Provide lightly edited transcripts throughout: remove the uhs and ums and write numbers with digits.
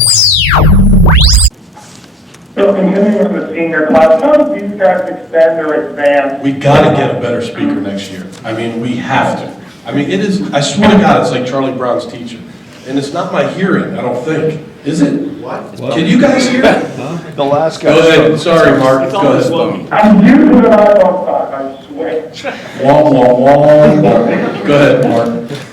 So continuing with the senior class, how do these guys extend or advance? We got to get a better speaker next year. I mean, we have to. I mean, it is, I swear to God, it's like Charlie Brown's teacher. And it's not my hearing, I don't think. Is it? What? Can you guys hear it? The last guy. Go ahead, sorry, Mark. Go ahead. I'm using an iPhone 5, I swear. Wah, wah, wah, wah. Go ahead, Mark.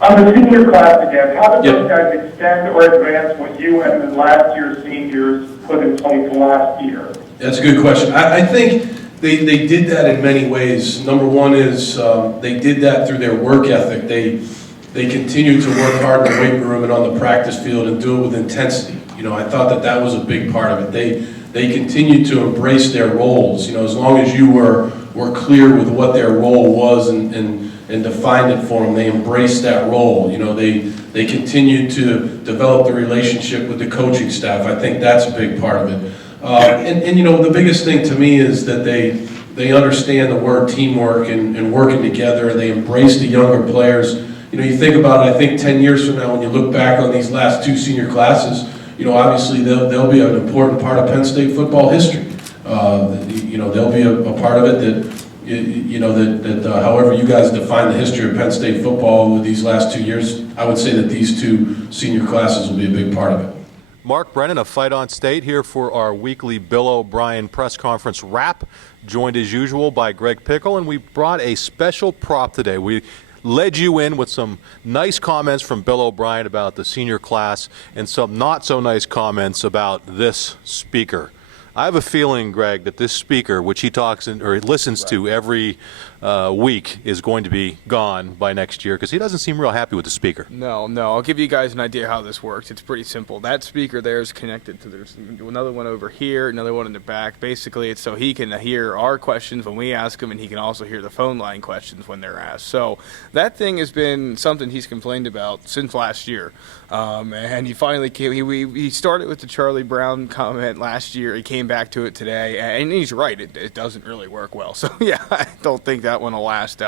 On the senior class again, how do Yep. those guys extend or advance what you and the last year's seniors put in place last year? That's a good question. I think they did that in many ways. Number one is they did that through their work ethic. They continued to work hard in the weight room and on the practice field and do it with intensity. You know, I thought that was a big part of it. They continued to embrace their roles. You know, as long as you were clear with what their role was and defined it for them, they embraced that role. You know, they continued to develop the relationship with the coaching staff. I think that's a big part of it. And you know, the biggest thing to me is that they understand the word teamwork and working together. They embrace the younger players. You know, you think about it, I think 10 years from now, when you look back on these last two senior classes, you know, obviously they'll be an important part of Penn State football history. You know, they'll be a part of it that, you know, that however you guys define the history of Penn State football with these last 2 years, I would say that these two senior classes will be a big part of it. Mark Brennan of Fight on State here for our weekly Bill O'Brien press conference wrap, joined as usual by Greg Pickel, and we brought a special prop today. We led you in with some nice comments from Bill O'Brien about the senior class and some not so nice comments about this speaker. I have a feeling, Greg, that this speaker, which he talks in, or he listens to every week, is going to be gone by next year because he doesn't seem real happy with the speaker. No. I'll give you guys an idea how this works. It's pretty simple. That speaker there is connected to there's another one over here, another one in the back. Basically, it's so he can hear our questions when we ask him, and he can also hear the phone line questions when they're asked. So that thing has been something he's complained about since last year. And he finally came, he started with the Charlie Brown comment last year. He came back to it today, and he's right. It doesn't really work well. So, yeah, I don't think that one will last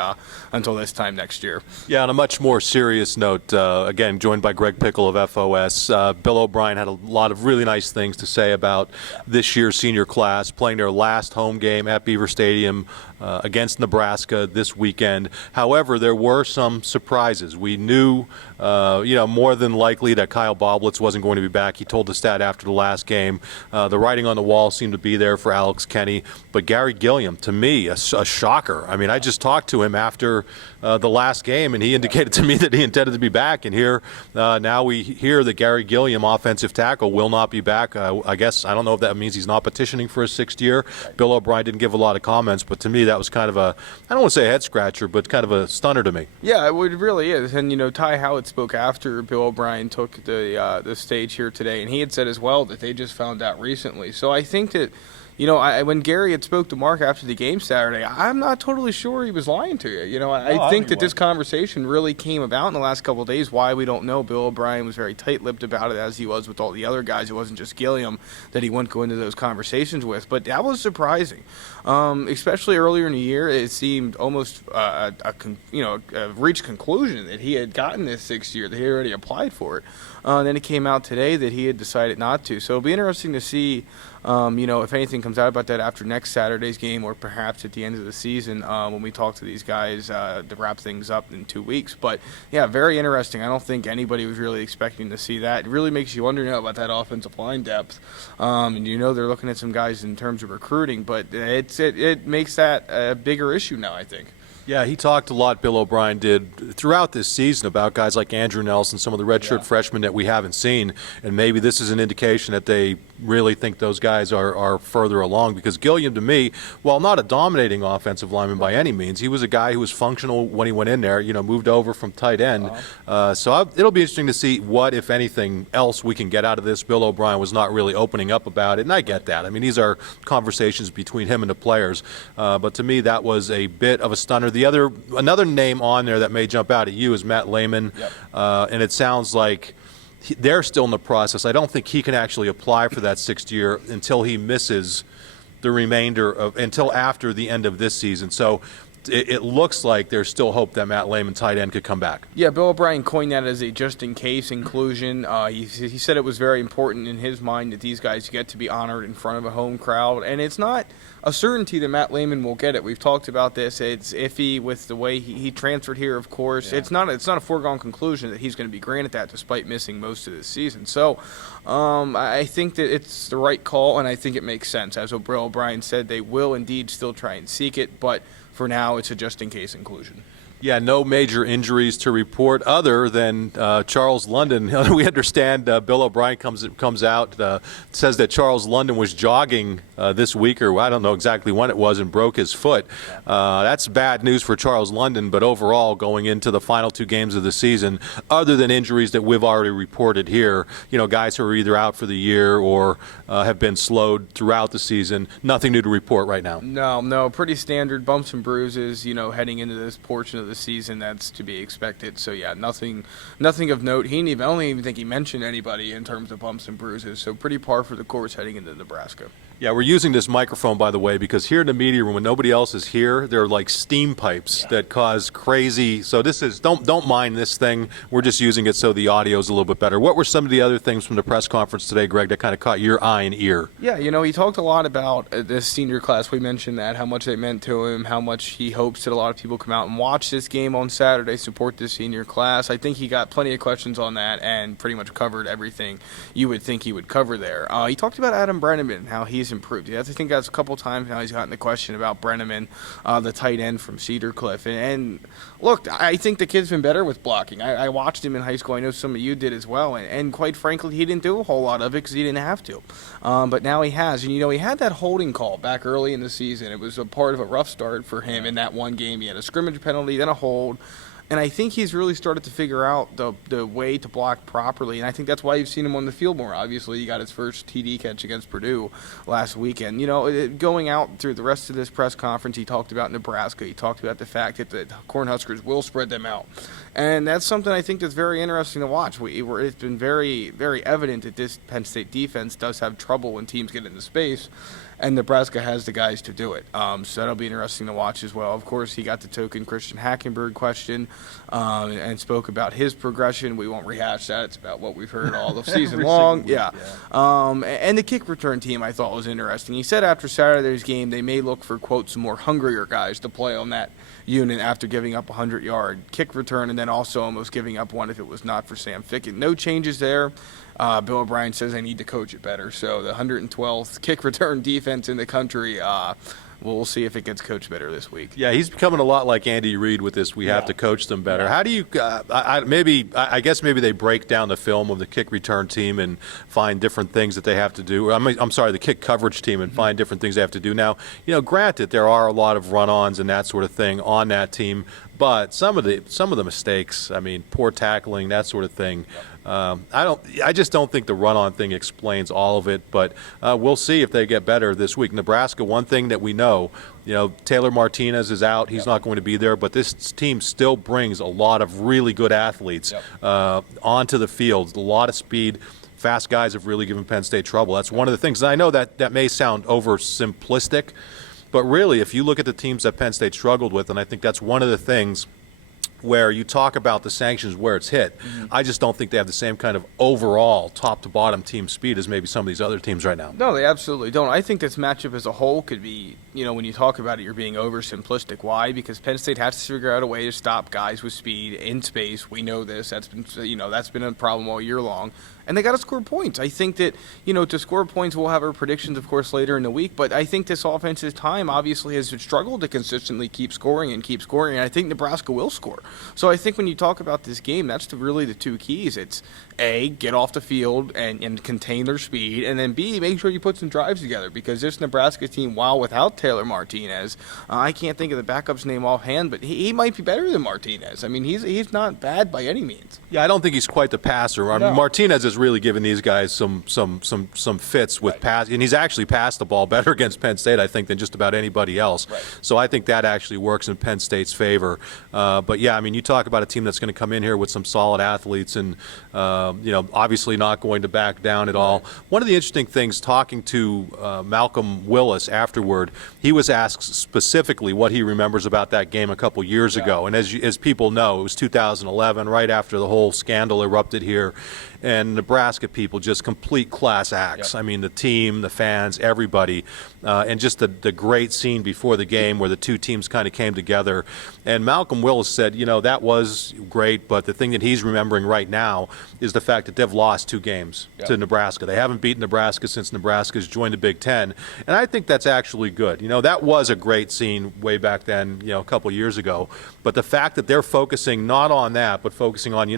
until this time next year. Yeah, on a much more serious note, again, joined by Greg Pickel of FOS, Bill O'Brien had a lot of really nice things to say about this year's senior class, playing their last home game at Beaver Stadium against Nebraska this weekend. However, there were some surprises. We knew, you know, more than likely that Kyle Boblitz wasn't going to be back. He told the stat after the last game. The writing on the wall seemed to be there for Alex Kenny. But Gary Gilliam, to me, a shocker. I mean, I just talked to him after the last game, and he indicated to me that he intended to be back. And here, now we hear that Gary Gilliam, offensive tackle, will not be back. I guess, I don't know if that means he's not petitioning for a sixth year. Bill O'Brien didn't give a lot of comments, but to me, that was kind of a, I don't want to say a head scratcher, but kind of a stunner to me. Yeah, it really is. And, you know, Ty Howard spoke after Bill O'Brien took the stage here today, and he had said as well that they just found out recently. So I think that, you know, when Gary had spoke to Mark after the game Saturday, I'm not totally sure he was lying to you. You know, I think that this conversation really came about in the last couple of days. Why, we don't know. Bill O'Brien was very tight-lipped about it, as he was with all the other guys. It wasn't just Gilliam that he wouldn't go into those conversations with. But that was surprising, especially earlier in the year. It seemed almost a reached conclusion that he had gotten this sixth year, that he already applied for it. Then it came out today that he had decided not to. So it'll be interesting to see, you know, if anything comes out about that after next Saturday's game, or perhaps at the end of the season when we talk to these guys to wrap things up in 2 weeks. But, yeah, very interesting. I don't think anybody was really expecting to see that. It really makes you wonder now about that offensive line depth. And you know they're looking at some guys in terms of recruiting, but it makes that a bigger issue now, I think. Yeah, he talked a lot, Bill O'Brien did, throughout this season about guys like Andrew Nelson, some of the redshirt freshmen that we haven't seen, and maybe this is an indication that they really think those guys are further along, because Gilliam, to me, while not a dominating offensive lineman by any means, he was a guy who was functional when he went in there, you know, moved over from tight end. It'll be interesting to see what, if anything, else we can get out of this. Bill O'Brien was not really opening up about it, and I get that. I mean, these are conversations between him and the players, but to me that was a bit of a stunner. Another name on there that may jump out at you is Matt Lehman, and it sounds like they're still in the process. I don't think he can actually apply for that sixth year until he misses the remainder of, until after the end of this season. So it looks like there's still hope that Matt Lehman, tight end, could come back. Yeah, Bill O'Brien coined that as a just-in-case inclusion. He said it was very important in his mind that these guys get to be honored in front of a home crowd, and it's not a certainty that Matt Lehman will get it. We've talked about this. It's iffy with the way he transferred here, of course. Yeah. It's not a foregone conclusion that he's going to be granted that despite missing most of this season. So I think that it's the right call, and I think it makes sense. As Bill O'Brien said, they will indeed still try and seek it, but for now, it's a just-in-case inclusion. Yeah, no major injuries to report other than Charles London. We understand Bill O'Brien comes out, says that Charles London was jogging this week, or I don't know exactly when it was, and broke his foot. That's bad news for Charles London, but overall, going into the final 2 games of the season, other than injuries that we've already reported here, guys who are either out for the year or have been slowed throughout the season, nothing new to report right now. No, pretty standard bumps and bruises, heading into this portion of the season. That's to be expected. So yeah, nothing of note. I don't even think he mentioned anybody in terms of bumps and bruises. So pretty par for the course heading into Nebraska. Yeah, we're using this microphone, by the way, because here in the media room, when nobody else is here, there are like steam pipes that cause crazy. So this is don't mind this thing. We're just using it so the audio is a little bit better. What were some of the other things from the press conference today, Greg, that kind of caught your eye and ear? Yeah, he talked a lot about this senior class. We mentioned that, how much they meant to him, how much he hopes that a lot of people come out and watch this game on Saturday, support this senior class. I think he got plenty of questions on that and pretty much covered everything you would think he would cover there. He talked about Adam Brennan, how he's improved. I think that's a couple times now he's gotten the question about Brennan, the tight end from Cedar Cliff. And look, I think the kid's been better with blocking. I watched him in high school. I know some of you did as well. And quite frankly, he didn't do a whole lot of it because he didn't have to. But now he has. And, he had that holding call back early in the season. It was a part of a rough start for him in that one game. He had a scrimmage penalty, then a hold. And I think he's really started to figure out the way to block properly. And I think that's why you've seen him on the field more. Obviously, he got his first TD catch against Purdue last weekend. Going out through the rest of this press conference, he talked about Nebraska. He talked about the fact that the Cornhuskers will spread them out. And that's something I think that's very interesting to watch. It's been very, very evident that this Penn State defense does have trouble when teams get into space. And Nebraska has the guys to do it. So that'll be interesting to watch as well. Of course, he got the token Christian Hackenberg question and spoke about his progression. We won't rehash that. It's about what we've heard all the season long. Yeah. And the kick return team I thought was interesting. He said after Saturday's game they may look for, quote, some more hungrier guys to play on that unit after giving up a 100-yard kick return and then also almost giving up one if it was not for Sam Fickett. No changes there. Bill O'Brien says they need to coach it better. So the 112th kick return defense in the country, we'll see if it gets coached better this week. Yeah, he's becoming a lot like Andy Reid with this. We have to coach them better. How do you? I guess maybe they break down the film of the kick return team and find different things that they have to do. I'm sorry, the kick coverage team and find different things they have to do. Now, granted, there are a lot of run-ons and that sort of thing on that team, but some of the mistakes, poor tackling, that sort of thing. I just don't think the run-on thing explains all of it, but we'll see if they get better this week. Nebraska, one thing that we know, Taylor Martinez is out. He's not going to be there, but this team still brings a lot of really good athletes onto the field, a lot of speed. Fast guys have really given Penn State trouble. That's one of the things. And I know that may sound oversimplistic, but really, if you look at the teams that Penn State struggled with, and I think that's one of the things where you talk about the sanctions where it's hit. I just don't think they have the same kind of overall top-to-bottom team speed as maybe some of these other teams right now. No, they absolutely don't. I think this matchup as a whole could be, when you talk about it, you're being oversimplistic. Why? Because Penn State has to figure out a way to stop guys with speed in space. We know this. That's been a problem all year long. And they got to score points. I think that, to score points, we'll have our predictions, of course, later in the week. But I think this offensive time obviously has struggled to consistently keep scoring. And I think Nebraska will score. So I think when you talk about this game, that's really the two keys. It's A, get off the field and contain their speed. And then B, make sure you put some drives together. Because this Nebraska team, while without Taylor Martinez, I can't think of the backup's name offhand, but he might be better than Martinez. He's not bad by any means. Yeah, I don't think he's quite the passer. No. Martinez is really giving these guys some fits with pass, and he's actually passed the ball better against Penn State, I think, than just about anybody else. Right. So I think that actually works in Penn State's favor. But yeah, you talk about a team that's going to come in here with some solid athletes and Obviously not going to back down at all. One of the interesting things, talking to Malcolm Willis afterward, he was asked specifically what he remembers about that game a couple years ago. And as people know, it was 2011, right after the whole scandal erupted here. And Nebraska people, just complete class acts. I mean, the team, the fans, everybody, and just the great scene before the game where the two teams kind of came together. And Malcolm Willis said, that was great, but the thing that he's remembering right now is the fact that they've lost 2 games to Nebraska. They haven't beaten Nebraska since Nebraska's joined the Big Ten, and I think that's actually good. That was a great scene way back then, a couple years ago. But the fact that they're focusing not on that, but focusing on,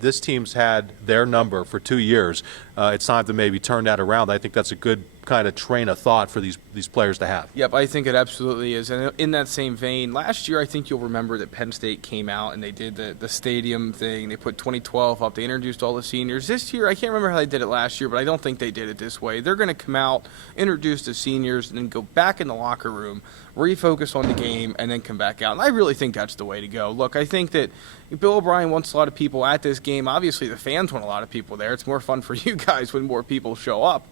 this team's had their number for 2 years. It's time to maybe turn that around. I think that's a good kind of train of thought for these players to have. Yep, I think it absolutely is. And in that same vein, last year I think you'll remember that Penn State came out and they did the stadium thing. They put 2012 up. They introduced all the seniors. This year, I can't remember how they did it last year, but I don't think they did it this way. They're going to come out, introduce the seniors, and then go back in the locker room, refocus on the game, and then come back out. And I really think that's the way to go. Look, I think that Bill O'Brien wants a lot of people at this game. Obviously, the fans want a lot of people there. It's more fun for you guys when more people show up.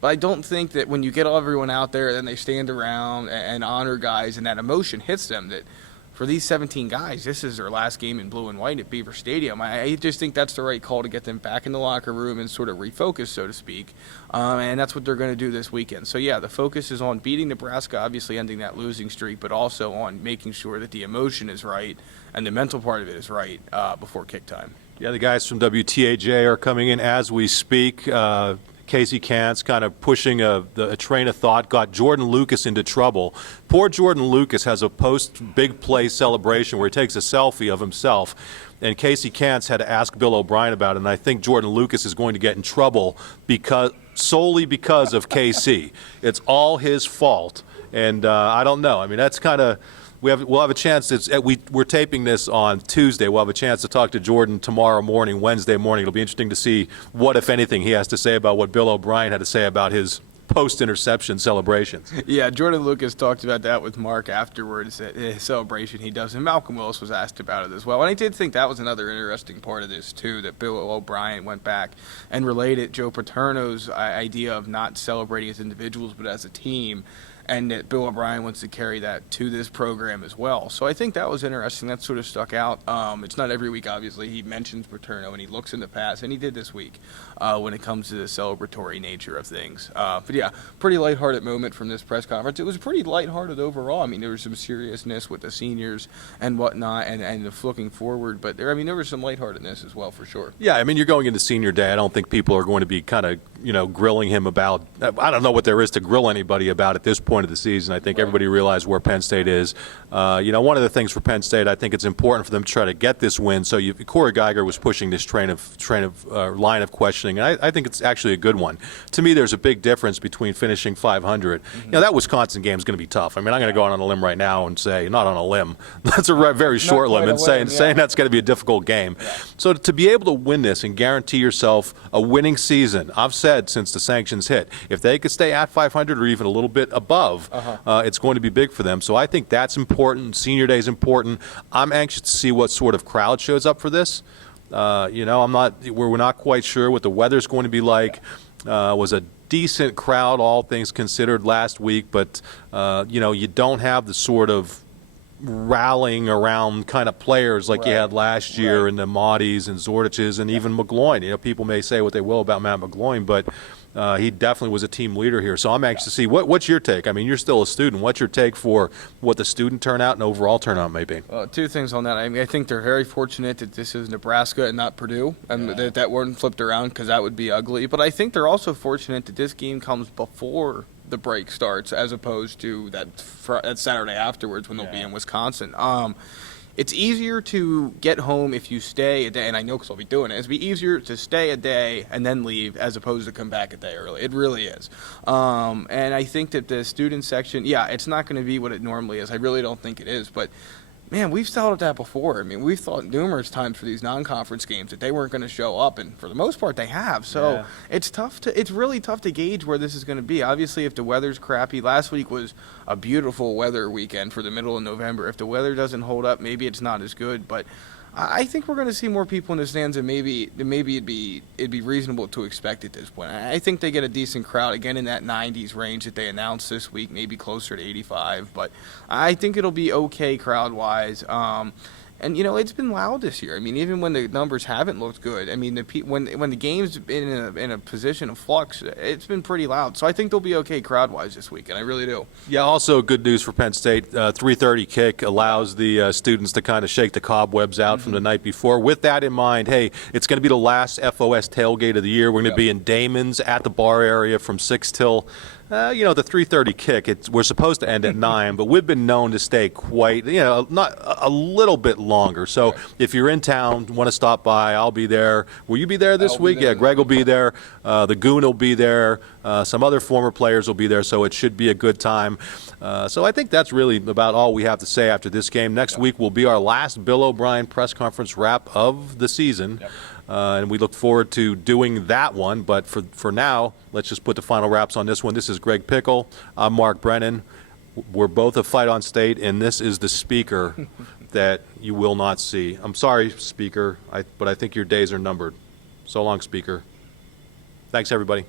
But I don't think that when you get everyone out there, then they stand around and honor guys, and that emotion hits them, that for these 17 guys, this is their last game in blue and white at Beaver Stadium. I just think that's the right call to get them back in the locker room and sort of refocus, so to speak. And that's what they're going to do this weekend. So, yeah, the focus is on beating Nebraska, obviously ending that losing streak, but also on making sure that the emotion is right and the mental part of it is right before kick time. Yeah, the guys from WTAJ are coming in as we speak. Casey Kantz kind of pushing a train of thought, got Jordan Lucas into trouble. Poor Jordan Lucas has a post-big play celebration where he takes a selfie of himself, and Casey Kantz had to ask Bill O'Brien about it, and I think Jordan Lucas is going to get in trouble solely because of KC. It's all his fault, and I don't know. I mean, that's kind of... We'll have a chance. We're taping this on Tuesday. We'll have a chance to talk to Jordan tomorrow morning, Wednesday morning. It'll be interesting to see what, if anything, he has to say about what Bill O'Brien had to say about his post-interception celebrations. Yeah, Jordan Lucas talked about that with Mark afterwards at his celebration he does, and Malcolm Willis was asked about it as well. And I did think that was another interesting part of this, too, that Bill O'Brien went back and related Joe Paterno's idea of not celebrating as individuals but as a team, and that Bill O'Brien wants to carry that to this program as well. So I think that was interesting. That sort of stuck out. It's not every week, obviously. He mentions Paterno, and he looks in the past, and he did this week when it comes to the celebratory nature of things. But, yeah, pretty lighthearted moment from this press conference. It was pretty lighthearted overall. I mean, there was some seriousness with the seniors and whatnot and looking forward. But, there was some lightheartedness as well, for sure. Yeah, I mean, you're going into senior day. I don't think people are going to be kind of, grilling him about – I don't know what there is to grill anybody about at this point of the season. I think everybody realized where Penn State is. One of the things for Penn State, I think it's important for them to try to get this win. So Corey Geiger was pushing this line of questioning, and I think it's actually a good one. To me, there's a big difference between finishing 500. That Wisconsin game is going to be tough. I mean, I'm going to go out on a limb right now and say, not on a limb, that's a very short limb, and saying that's going to be a difficult game. Yeah. So to be able to win this and guarantee yourself a winning season, I've said since the sanctions hit, if they could stay at 500 or even a little bit above, it's going to be big for them. So I think that's important. Senior day is important. I'm anxious to see what sort of crowd shows up for this. We're not quite sure what the weather's going to be like. Was a decent crowd, all things considered, last week, but you don't have the sort of rallying around kind of players like you had last year in the Maudis and Zordiches and even McGloin. People may say what they will about Matt McGloin, but he definitely was a team leader here. So I'm anxious to see what's your take. I mean, you're still a student. What's your take for what the student turnout and overall turnout may be? Two things on that. I mean, I think they're very fortunate that this is Nebraska and not Purdue, and that weren't flipped around because that would be ugly. But I think they're also fortunate that this game comes before the break starts as opposed to that Saturday afterwards when they'll be in Wisconsin. It's easier to get home if you stay a day, and I know because I'll be doing it. It'd be easier to stay a day and then leave as opposed to come back a day early. It really is. And I think that the student section, it's not going to be what it normally is. I really don't think it is. But, man, we've thought of that before. I mean, we've thought numerous times for these non-conference games that they weren't going to show up, and for the most part they have. So it's really tough to gauge where this is going to be. Obviously, if the weather's crappy, last week was a beautiful weather weekend for the middle of November. If the weather doesn't hold up, maybe it's not as good. But I think we're going to see more people in the stands, and maybe it'd be reasonable to expect at this point. I think they get a decent crowd again in that 90s range that they announced this week, maybe closer to 85. But I think it'll be okay crowd wise. And it's been loud this year. I mean, even when the numbers haven't looked good, I mean, when the game's been in a position of flux, it's been pretty loud. So I think they'll be okay crowd wise this week, and I really do. Yeah, also good news for Penn State. 3:30 kick allows the students to kind of shake the cobwebs out from the night before. With that in mind, hey, it's going to be the last FOS tailgate of the year. We're going to be in Damon's at the bar area from 6 till the 3:30 kick. We're supposed to end at 9, but we've been known to stay quite, not a little bit longer. So if you're in town, want to stop by, I'll be there. Will you be there this week? Yeah, Greg will be there. The Goon will be there. Some other former players will be there. So it should be a good time. So I think that's really about all we have to say after this game. Next week will be our last Bill O'Brien press conference wrap of the season. And we look forward to doing that one. But for now, let's just put the final wraps on this one. This is Greg Pickel. I'm Mark Brennan. We're both a Fight on State, and this is the speaker that you will not see. I'm sorry, speaker, but I think your days are numbered. So long, speaker. Thanks, everybody.